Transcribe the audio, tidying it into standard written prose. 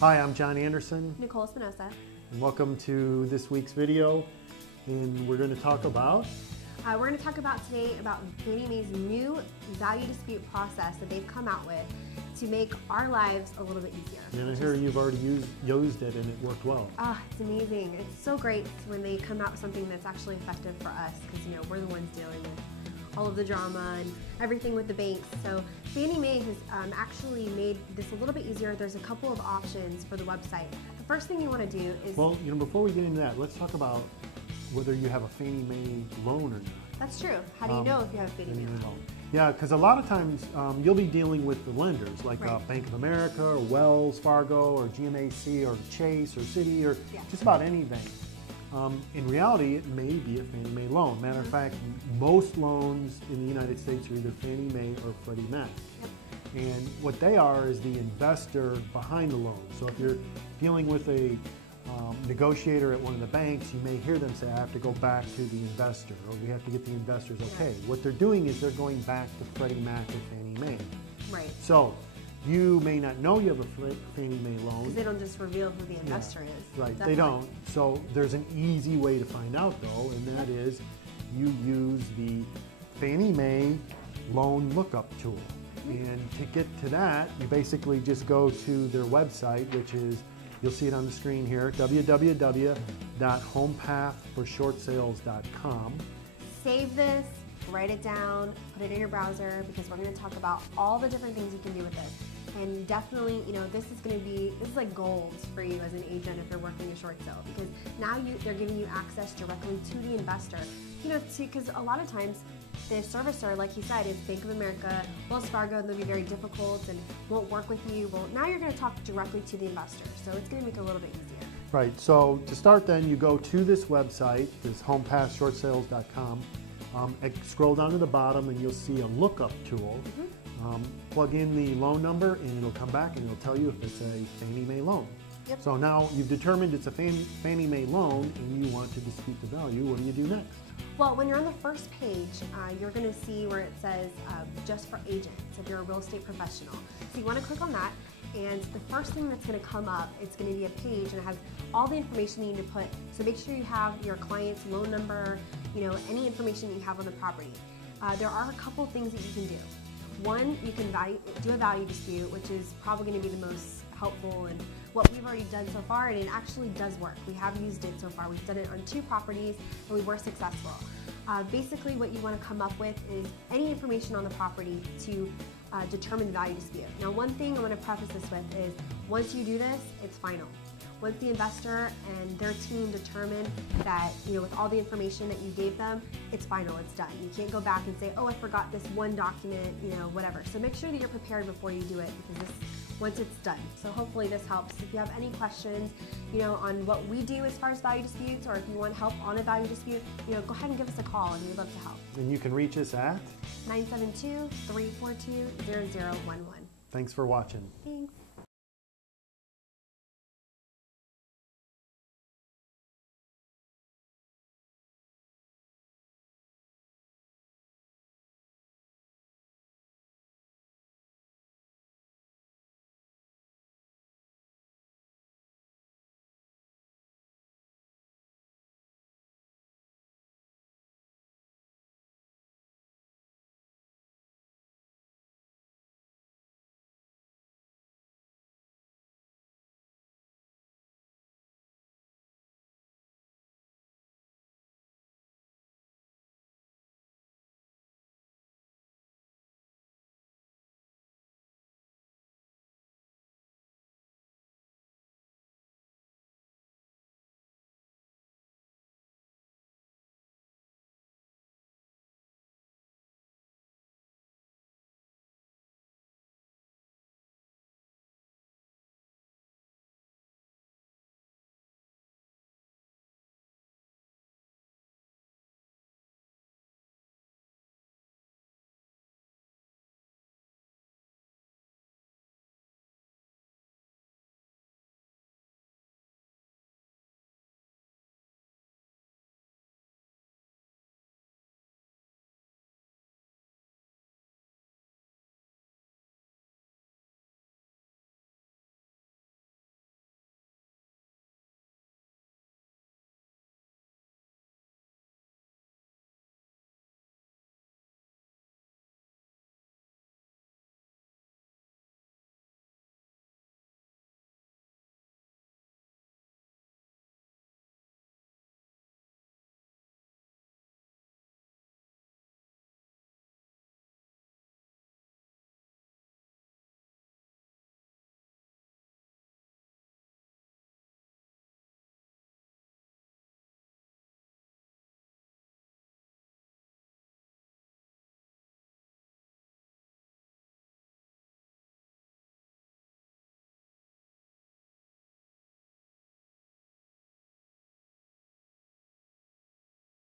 Hi, I'm John Anderson. Nicole Espinosa. And welcome to this week's video. And we're going to talk about? We're going to talk about today about Fannie Mae's new value dispute process that they've come out with to make our lives a little bit easier. And I hear you've already used it and it worked well. It's amazing. It's so great when they come out with something that's actually effective for us because, you know, we're the ones dealing with all of the drama and everything with the banks. So Fannie Mae has actually made this a little bit easier. There's a couple of options for the website. The first thing you want to do is... Well, you know, before we get into that, let's talk about whether you have a Fannie Mae loan or not. That's true. How do you know if you have a Fannie Mae loan? Yeah, because a lot of times you'll be dealing with the lenders like Right. Bank of America or Wells Fargo or GMAC or Chase or Citi or just about any bank. In reality, it may be a Fannie Mae loan. Matter of fact, most loans in the United States are either Fannie Mae or Freddie Mac. Yep. And what they are is the investor behind the loan. So if you're dealing with a negotiator at one of the banks, you may hear them say, I have to go back to the investor, or we have to get the investors okay. What they're doing is they're going back to Freddie Mac or Fannie Mae. Right. So you may not know you have a Fannie Mae loan. Because they don't just reveal who the investor is. Right, Definitely. they don't. So there's an easy way to find out though, and that is you use the Fannie Mae loan lookup tool. And to get to that, you basically just go to their website, which is, you'll see it on the screen here, www.homepathforshortsales.com. Save this, write it down, put it in your browser, because we're going to talk about all the different things you can do with this. And definitely, you know, this is like gold for you as an agent if you're working a short sale, because now they're giving you access directly to the investor. You know, because a lot of times the servicer, like you said, is Bank of America, Wells Fargo, and they'll be very difficult and won't work with you. Well, now you're going to talk directly to the investor, so it's going to make it a little bit easier. Right, so to start then, you go to this website, this homepathshortsales.com, scroll down to the bottom and you'll see a lookup tool. Plug in the loan number and it'll come back and it'll tell you if it's a Fannie Mae loan. Yep. So now you've determined it's a Fannie Mae loan and you want to dispute the value. What do you do next? Well, when you're on the first page, you're going to see where it says just for agents, if you're a real estate professional. So you want to click on that, and the first thing that's going to come up, it's going to be a page and it has all the information you need to put. So make sure you have your client's loan number, you know, any information that you have on the property. There are a couple things that you can do. One, you can do a value dispute, which is probably going to be the most helpful and what we've already done so far, and it actually does work. We have used it so far. We've done it on 2 properties and we were successful. Basically what you want to come up with is any information on the property to determine the value dispute. Now, one thing I want to preface this with is once you do this, it's final. Once the investor and their team determine that, you know, with all the information that you gave them, it's final, it's done. You can't go back and say, oh, I forgot this one document, you know, whatever. So make sure that you're prepared before you do it, because once it's done. So hopefully this helps. If you have any questions, you know, on what we do as far as value disputes, or if you want help on a value dispute, you know, go ahead and give us a call and we'd love to help. And you can reach us at 972-342-0011. Thanks for watching. Thanks.